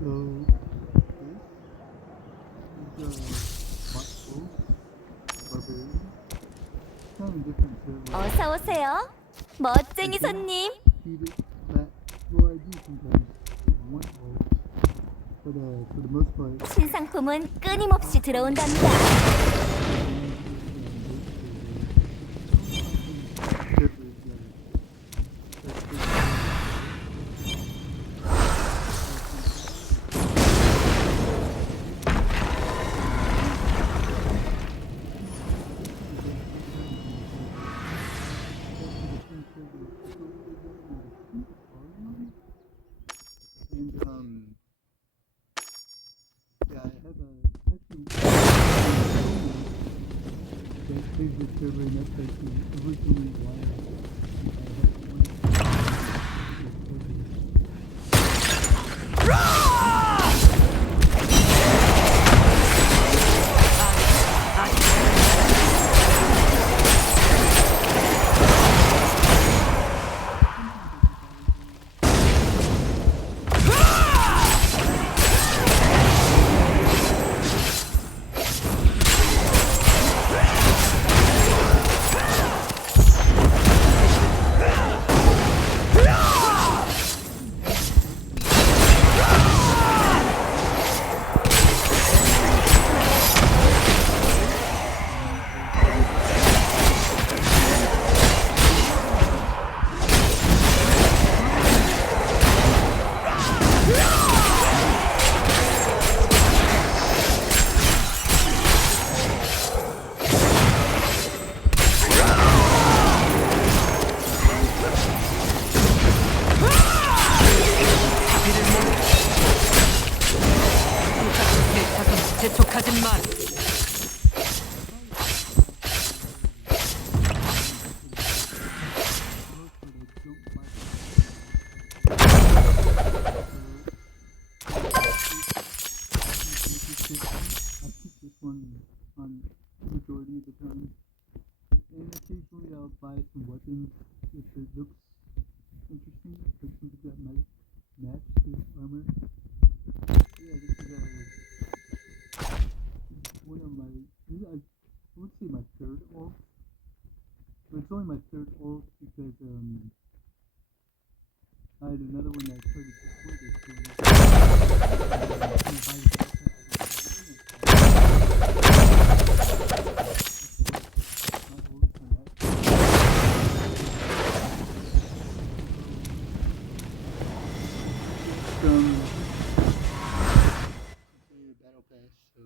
So this is Michael Barbarian. Kind of different server. 어서 오세요. 멋쟁이 손님. Beat it that well I do sometimes want ult, but for the most part 신상품은 끊임없이 들어온답니다. And yeah, I have a actually that favorite server, and that's actually originally why I have 재촉하지 마. on majority of the time. And occasionally I'll buy some weapons if it looks interesting, like something that might match this armor. Yeah, this is one of my, I would say my third ult. But it's only my third ult because I had another one that I started before this one. From battle pass, so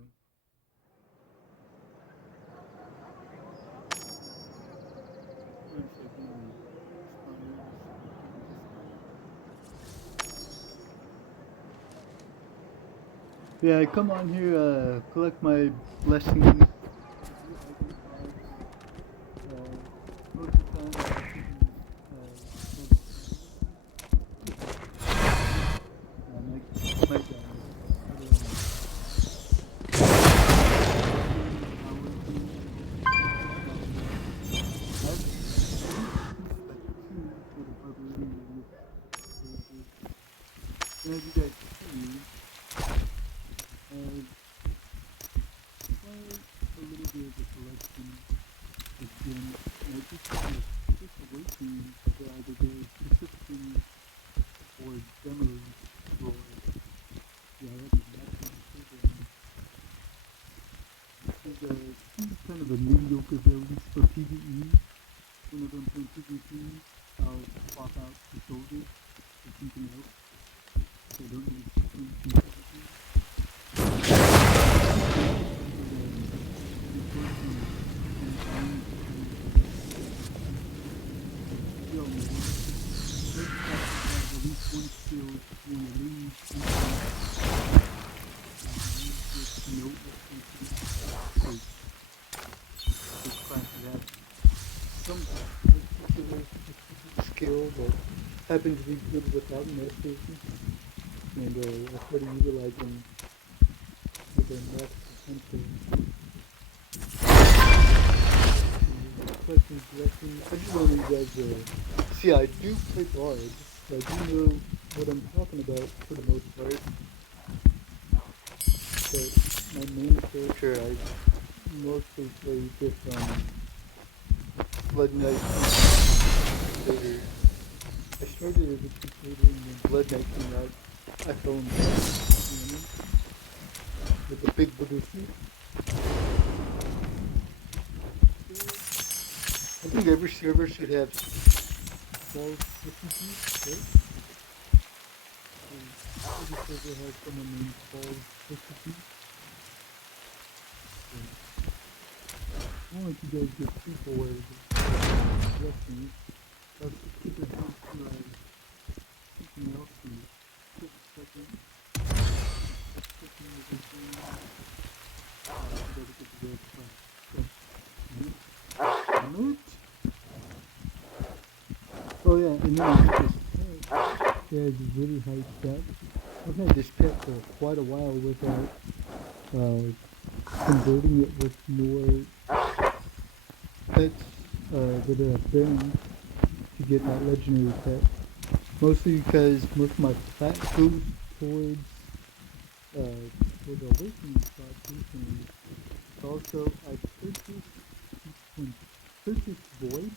yeah, I come on here, collect my blessings. Most of the time, my and as you guys see, quite a little bit of a collection of gems. And I just waiting to either go specifically for demos or yeah, that's program. This is kind of a mediocre build for PvE. Whenever I'm playing PvP, I'll swap out the soldiers for something else. So I don't need PvP. One skill when you leave some skill that happens to be good without meditation, and I started utilizing with a max potential. Questions, directions. I just want you guys to see I do play Barb. So I do know what I'm talking about for the most part. but my main character I mostly play with Blood Knight later. I started as a crusader and then Blood Knight came out. I fell in love with the big booger suit. I think every server should have 12 refugees, right? Every server has someone named 12 refugees. I don't want you guys to get too bored. Trust me. Let's keep it down to something else for you. Just a second. Checking everything. I gotta get the red flag. Alright. Oh yeah, and then I get this pet. It has really high stats. I've had this pet for quite a while without converting it with more pets that are banned to get that legendary pet. Mostly because most of my plat goes towards the awakening spots recently. Also, I purchased Void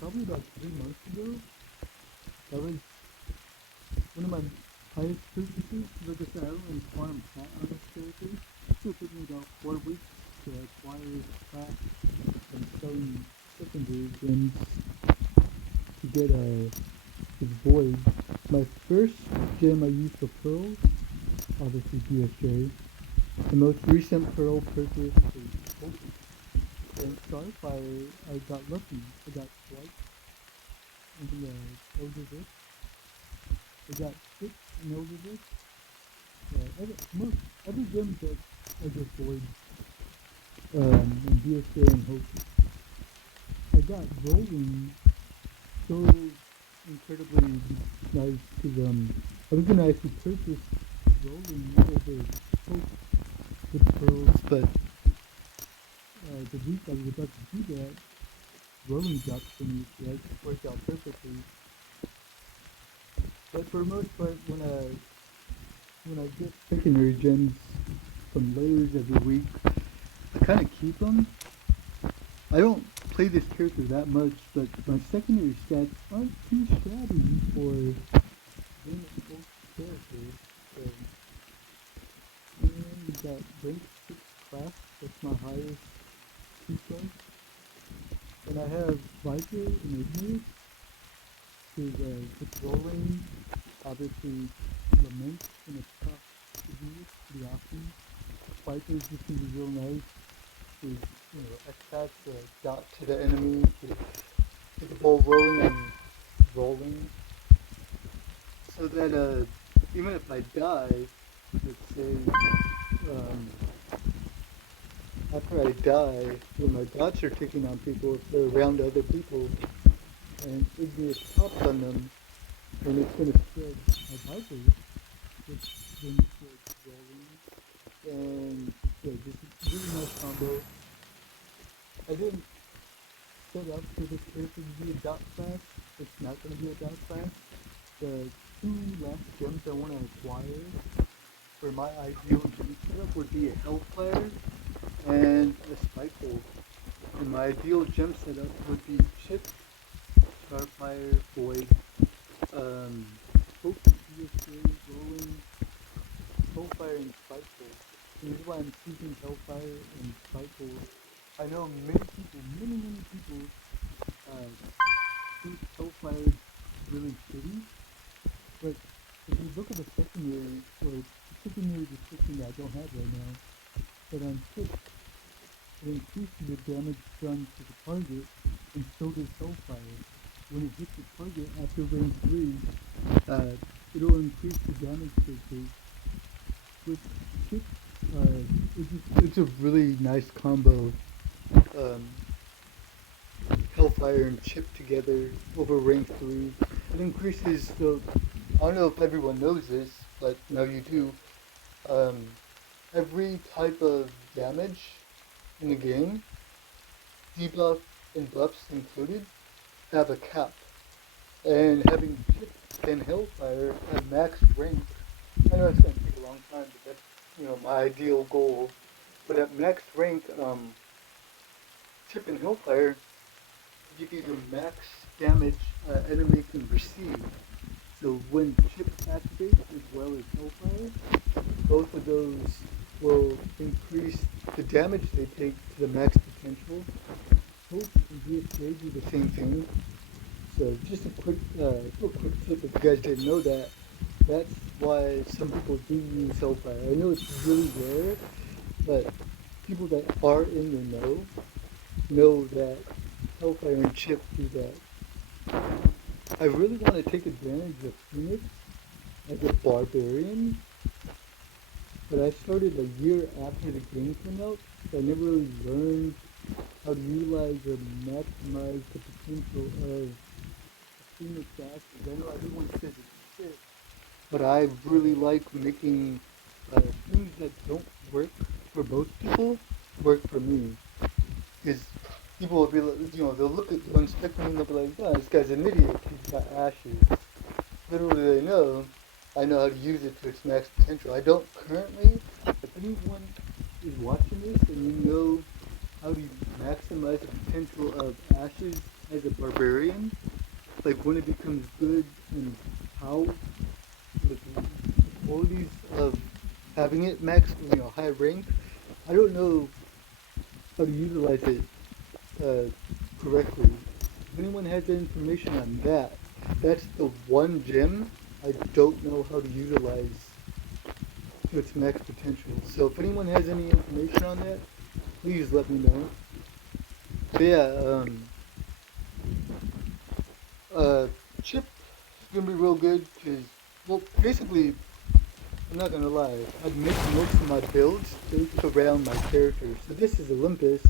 probably about 3 months ago. That was one of my highest purchases. Like I said, I don't really farm plat on this character. It still took me about 4 weeks to acquire plat and selling secondary gems to get his Void. My first gem I used for Pearl, obviously DSJ. The most recent Pearl purchase is Focus. And Starfire, I got lucky. I got twice in the Elder Rift. I got 6 in Elder Rift. Every gem that I just Void and DSJ and Hocus. I got Rolling so incredibly nice because I was gonna actually purchase Rolling over Hope with pearls, but the week I was about to do that, Rolling dropped for me, so that worked out perfectly. But for the most part, when I get secondary gems from layers every week, I kind of keep them. I don't play this character that much, but my secondary stats aren't too shabby for being a full character. So, and we got rank 6 class, that's my highest sequence. And I have Viper and Ignis, because it's rolling, obviously Lament in its top reviews pretty often. Viper is just gonna be real nice. Attach the dot to the enemy to get the ball rolling and rolling. So that even if I die, let's say after I die, when my dots are ticking on people, if they're around other people, and Igneous pops on them, and it's gonna spread my Viper, which then starts rolling. And yeah, just a really nice combo. I didn't set up for this character to be a dot class. It's not going to be a dot class. The 2 last gems I want to acquire for my ideal gem setup would be a Hellfire and a Spiteful. And my ideal gem setup would be Chip, Starfire, Void, Hope, DSA, Rolling, Hellfire, and Spiteful. And this is why I'm choosing Hellfire and Spiteful. I know many people think Hellfire is really shitty, but if you look at the secondary, or the secondary description that I don't have right now, but on 6, it increases the damage done to the target, and so does Hellfire. When it hits the target after range 3, it'll increase the damage they take. With Chip, it's a really nice combo. Hellfire and Chip together over rank 3. It increases the. I don't know if everyone knows this, but now you do. Every type of damage in the game, debuff and buffs included, have a cap. And having Chip and Hellfire at max rank, I know it's going to take a long long time, but that's my ideal goal. But at max rank, Chip and Hellfire give you the max damage enemy can receive. So when Chip activates as well as Hellfire, both of those will increase the damage they take to the max potential. Hope and DFJ do the same thing. So just a real quick tip if you guys didn't know that. That's why some people do use Hellfire. I know it's really rare, but people that are in the know that Hellfire and Chip do that. I really want to take advantage of Phoenix as a barbarian, but I started a year after the game came out, so I never really learned how to utilize or maximize the potential of Phoenix axes. I know everyone says it's shit, but I really like making things that don't work for most people work for me. Because people will be like, they'll inspect me and they'll be like, oh, this guy's an idiot, he's got ashes. Little do they know, I know how to use it to its max potential. I don't currently. If anyone is watching this and you know how to maximize the potential of ashes as a barbarian, like when it becomes good and how the qualities of having it max, high rank, I don't know how to utilize it correctly. If anyone has any information on that, that's the one gem I don't know how to utilize to its max potential. So if anyone has any information on that, please let me know. But yeah, Chip is gonna be real good because, well, basically, I'm not gonna lie, I make most of my builds based around my characters. So this is Olympus,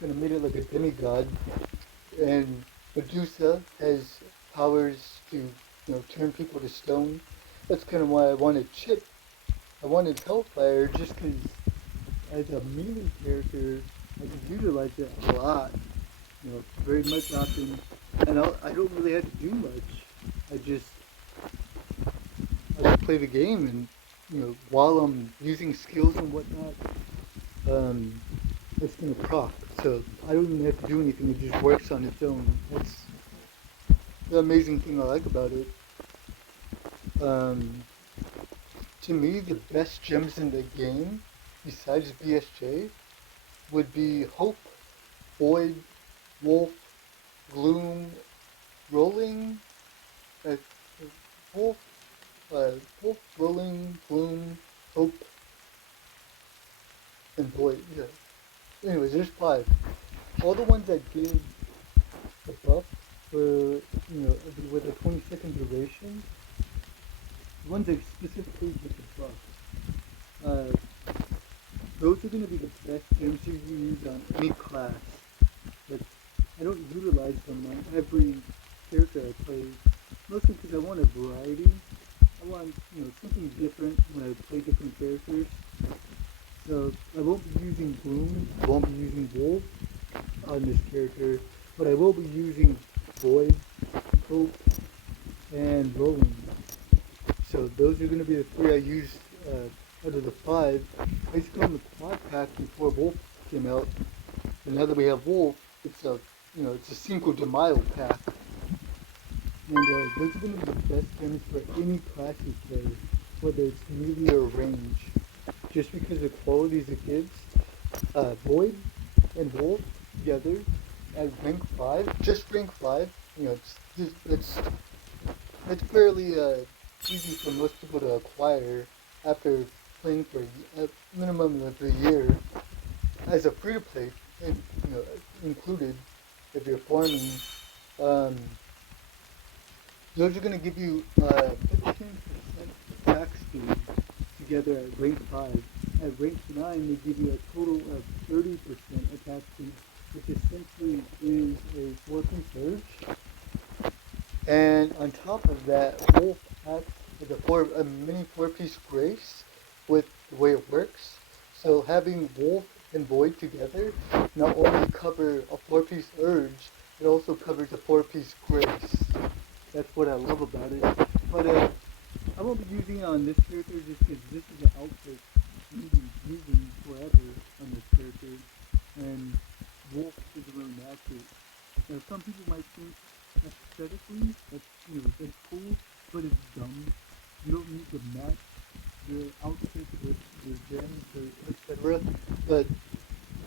gonna make it like a demigod, and Medusa has powers to, turn people to stone. That's kind of why I wanted Chip. I wanted Hellfire just because, as a melee character, I could utilize it a lot, very much often, and I don't really have to do much. I just play the game, and while I'm using skills and whatnot, it's gonna proc. So I don't even have to do anything. It just works on its own. That's the amazing thing I like about it. Um, to me, the best gems in the game, besides BSJ, would be Hope, Void, Wolf, Gloom, Rolling, uh, Wolf, Wolf, Rolling, Gloom, Hope, and Void. Yeah. Anyways, there's 5. All the ones that give the buff for, with a 20-second duration, the ones that specifically get the buff, those are going to be the best gems you can use on any class. But I don't utilize them on every character I play, mostly because I want a variety. I want, something different when I play different characters. So I won't be using Gloom, I won't be using Wolf on this character, but I will be using Void, Hope, and Rolling. So those are going to be the 3 I use out of the 5. Basically on the quad pack before Wolf came out, and now that we have Wolf, it's a Cinco de Mayo pack. And those are going to be the best gems for any class you play, whether it's melee or range. Just because of the qualities it gives, Void and Wolf together at rank 5, just rank 5, it's fairly easy for most people to acquire after playing for a minimum of a year as a free-to-play, included if you're farming. Um, those are going to give you 15% attack speed together at rank 5. At rank 9, they give you a total of 30% attack speed, which essentially is a 4-piece surge. And on top of that, Wolf acts as a mini 4-piece grace with the way it works. So having Wolf and Void together not only cover a 4-piece urge, it also covers a 4-piece grace. That's what I love about it. But I won't be using it on this character just because this is an outfit using forever on this character, and Wolf doesn't really match it. Now, some people might think aesthetically that's cool, but it's dumb. You don't need to match your outfit with your gems or etc. But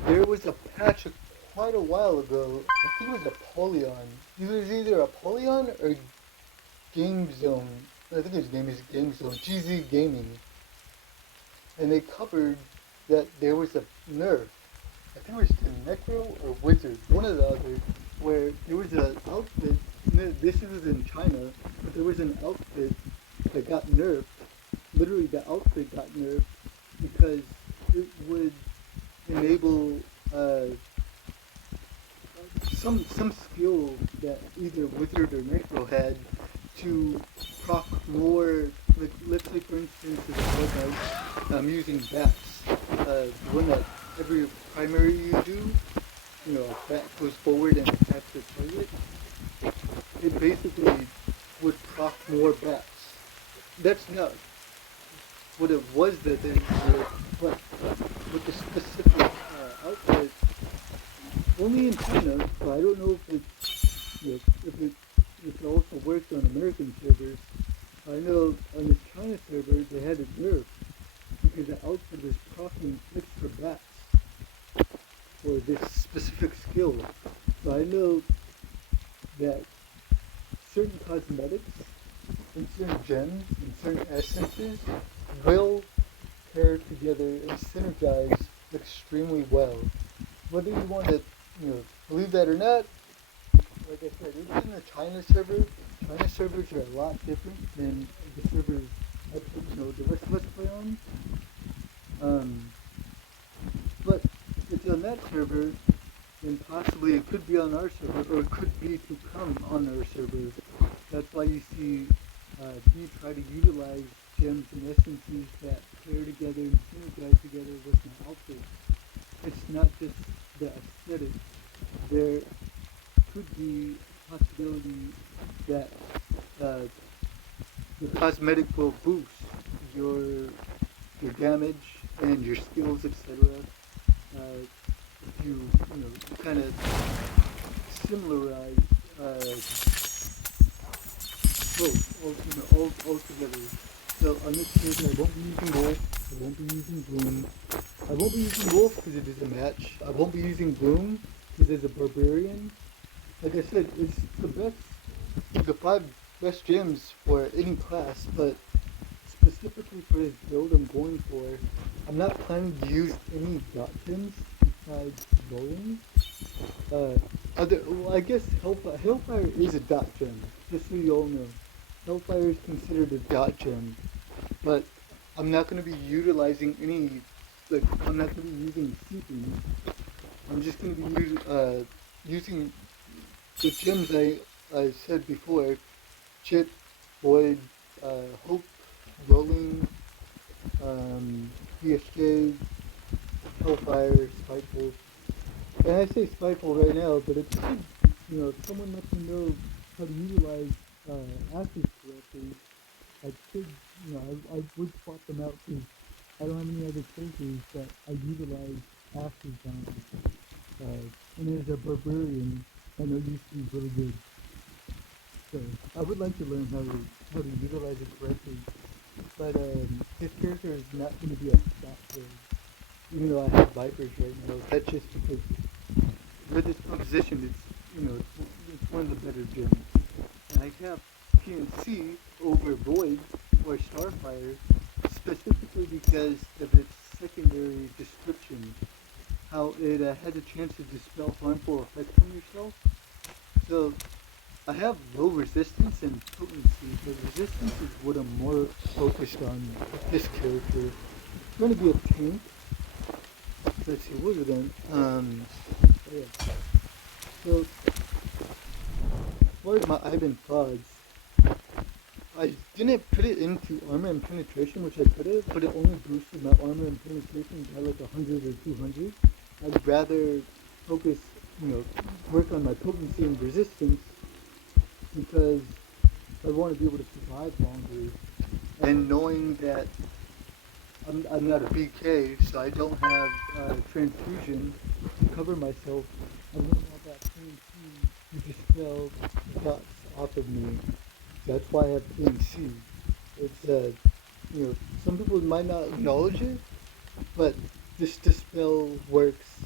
there was a patch quite a while ago. I think it was Apollyon. It was either Apollyon or Game Zone. I think his name is Game Zone. GZ Gaming. And they covered that there was a nerf. I think it was to Necro or Wizard, one or the other, where there was an outfit. This was in China, but there was an outfit that got nerfed. Literally, the outfit got nerfed because it would enable some skill that either Wizard or Necro had to proc more. Like, let's say for instance, as a Blood Knight, I'm using bats. One that every primary you do, a bat goes forward and attacks the target. It basically would proc more bats. That's not what it was that they did, but with the specific outfit, only in China. So I don't know if it also worked on American servers. I know on the China server they had it nerfed because the outfit was proccing extra bats for this specific skill. So I know that certain cosmetics and certain gems and certain essences will pair together and synergize extremely well. Whether you want to, believe that or not, like I said, it was in the China server. China servers are a lot different than the servers the rest of us play on. But if it's on that server, then possibly it could be on our server, or it could be to come on our server. That's why you see me try to utilize gems and essences that pair together and synergize together with my outfit. It's not just the aesthetic. There could be a possibility that the cosmetic will boost your damage and your skills, etc. If you kind of similarize both all together. So on this case, I won't be using Wolf. I won't be using Bloom. I won't be using Wolf because it is a match. I won't be using Bloom because it's a Barbarian. Like I said, it's the 5 best gems for any class, but specifically for this build I'm going for, I'm not planning to use any dot gems besides rolling. I guess Hellfire is a dot gem, just so you all know. Hellfire is considered a dot gem, but I'm not going to be utilizing I'm not going to be using seeping. I'm just going to be using the gems I said before: Chip, Void, Hope, Rolling, BSJ, Hellfire, Spiteful. And I say Spiteful right now, but it's good, if someone lets me know how to utilize ashes correctly, I could, I would swap them out because I don't have any other characters that I utilize ashes on. And as a barbarian, I know used to be really good. So I would like to learn how to utilize it correctly. But this character is not going to be a stat build. Even though I have Vipers right now, that's just because with its composition, it's one of the better gems. And I have PNC over Void or Starfire specifically because of its secondary description, how it has a chance to dispel harmful effects from yourself. So I have low resistance and potency, but resistance is what I'm more focused on with this character. It's going to be a tank. Let's see, what are them? Yeah. So, as far as my Ivan Pods, I didn't put it into armor and penetration, which I could have, but it only boosted my armor and penetration by like 100 or 200. I'd rather focus, work on my potency and resistance because I want to be able to survive longer. and knowing that I'm not a BK, so I don't have transfusion to cover myself, I went out that PNC to dispel the dots off of me. That's why I have PNC. It's some people might not acknowledge it, but this dispel works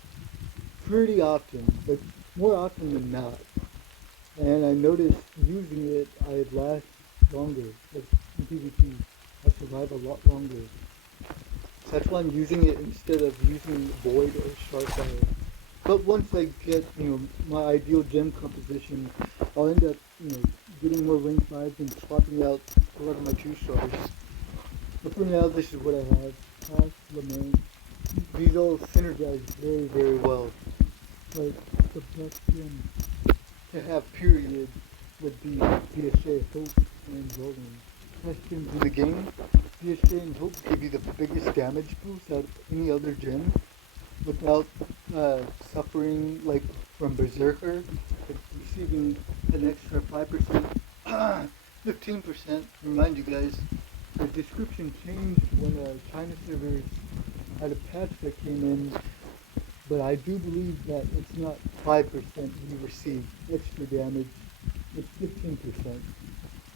pretty often, like more often than not. And I noticed using it, I last longer. Like in PvP, I survive a lot longer. So that's why I'm using it instead of using Void or Starfire. But once I get, my ideal gem composition, I'll end up, getting more rank 5s and swapping out a lot of my 2 stars. But for now, this is what I have. Pass, Lament. These all synergize very, very well. Like, the best gem to have period would be BSJ, Hope, and Rolling. Best gems in the game, BSJ and Hope give you the biggest damage boost out of any other gem without suffering like from Berserker, like receiving an extra 5%, 15%. Remind you guys, the description changed when China servers had a patch that came in, but I do believe that it's not 5% you receive extra damage, it's 15%.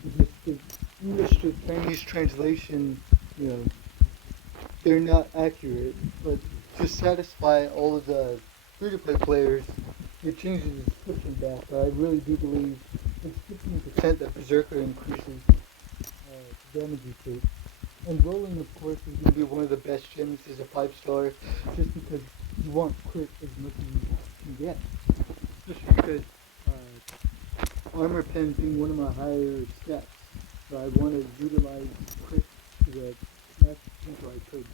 It's just the English to Chinese translation, you know, they're not accurate, but to satisfy all of the free-to-play players, it changes the description back. But I really do believe it's 15% that Berserker increases damage you take. And Rolling, of course, is going to be one of the best gems as a 5-star, just because you want crit as much as you can get. Especially because Armor Pen being one of my higher stats, so I want to utilize crit to the max potential I could.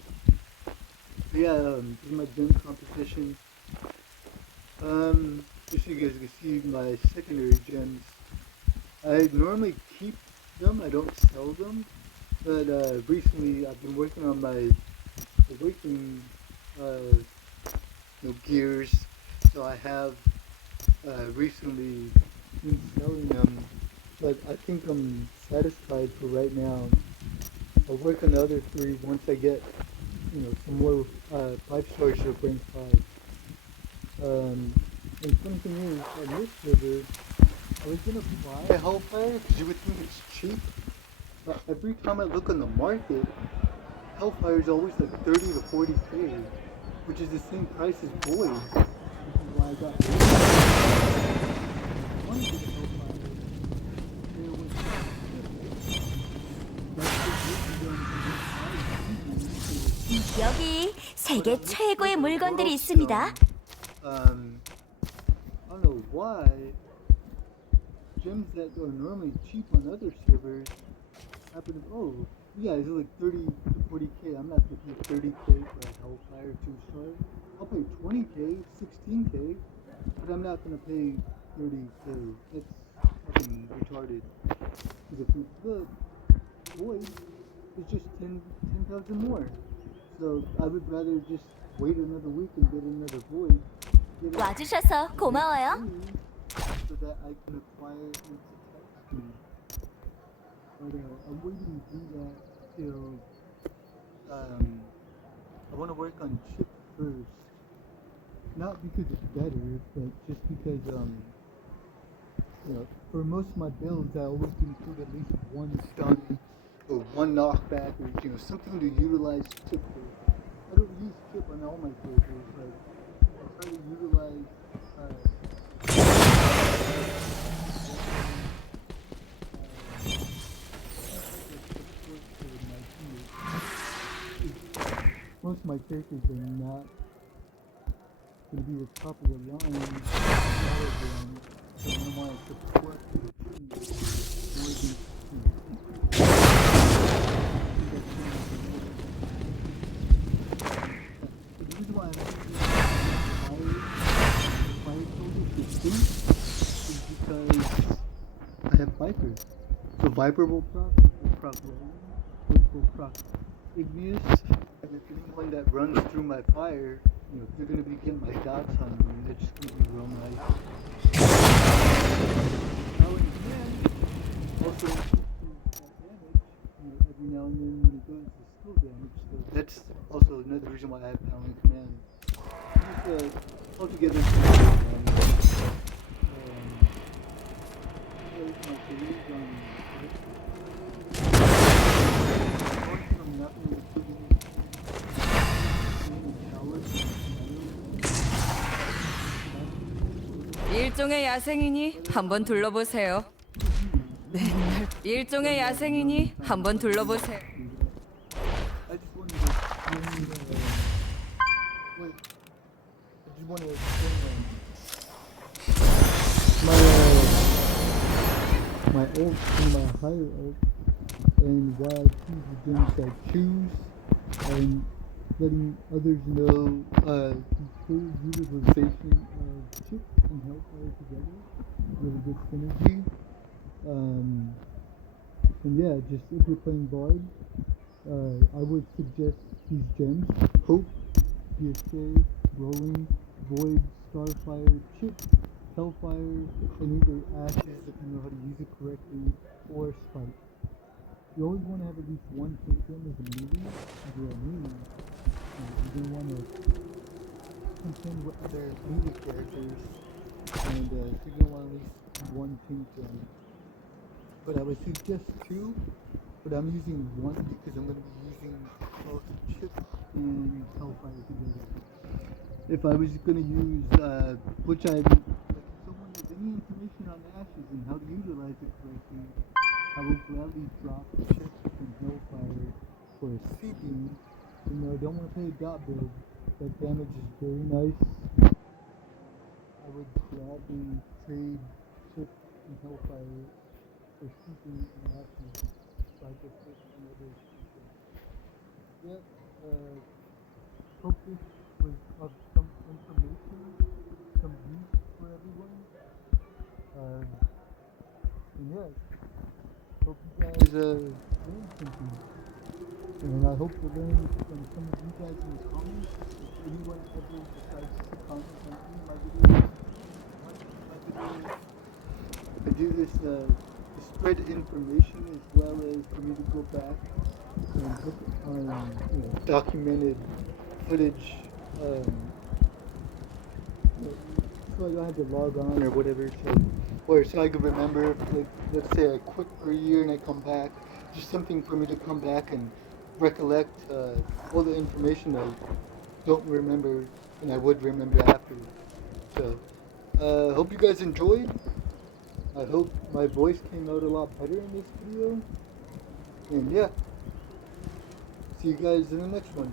But yeah, this is my gem composition. Just so you guys can see my secondary gems. I normally keep them, I don't sell them. But recently I've been working on my awakening gears, so I have recently been selling them. But I think I'm satisfied for right now. I'll work on the other 3 once I get some more 5 stars to rank 5. And funny thing is, on this server, I was gonna buy Hellfire because you would think it's cheap. But every time I look on the market, Hellfire is always like 30 to 40k, which is the same price as Void, which is why I got I wanted to get Hellfire. There was 여기 세계 최고의 물건들이 있습니다. I don't know why gems that are normally cheap on other servers happen to, it's like 30 to 40k. I'm not gonna pay 30k for a Hellfire 2-star. I'll pay 20k, 16k, but I'm not gonna pay 30k. That's fucking retarded. Because if you look, Void is just 10,000 more. So I would rather just wait another week and get another Void. 와주셔서 고마워요. So that I can acquire its attack speed. But I'm waiting to do that till I want to work on chip first. Not because it's better, but just because for most of my builds I always include at least 1 stun or 1 knockback or something to utilize chip for. I don't use chip on all my characters, but I try to utilize most of my characters are not going to be the top of the line, so I want to support the team more than the reason why I'm using fire soldiers distinct is because I have Viper. So Viper will proc Rolling, which will proc Igneous, and if anyone that runs through my fire, they're going to be getting my dots on them, and they're just going to be real nice. Now and again, also increases that damage, every now and then when it does the skill damage. So that's also another reason why I have Power Command. Just altogether, my theories on 일종의 야생이니 한번 둘러보세요. 맨날 일종의 야생이니 한번 둘러보세요. I just wanted to explain, wait, I just want to explain my ult and my higher ult, and why I choose the games I choose, and letting others know the full utilization of chip and hellfire together. Really good synergy. And yeah, just if you're playing Barb, I would suggest these gems: Hope, PSA, Rolling, Void, Starfire, Chip, Hellfire, and either Ashes if you know how to use it correctly, or Spike. You always want to have at least one pink gem as a melee. If you're a melee, you're going to want to contend with other melee characters, and you're going to want at least one pink gem. But I would suggest two, but I'm using one because I'm going to be using both Chip and Hellfire together. If I was going to use, which I, like if someone has any information on Ashes and how to utilize it correctly, I would gladly drop Chip and Hellfire for a seeking. Even though I don't want to play a dot build, that damage is very nice. I would gladly trade Chip and Hellfire for seeking and Ashes, so I could fit another seeking. Yeah, hope this was of some information, some use for everyone. And yeah, hope you guys learned something. And I hope to learn from some of you guys in the comments. If anyone ever decides to comment on any of my videos, I do this to spread information as well as for me to go back and look on documented footage, so I don't have to log on or whatever so I can remember, like, let's say I quit for a year and I come back, just something for me to come back and recollect all the information I don't remember and I would remember after. So, hope you guys enjoyed. I hope my voice came out a lot better in this video. And yeah, see you guys in the next one.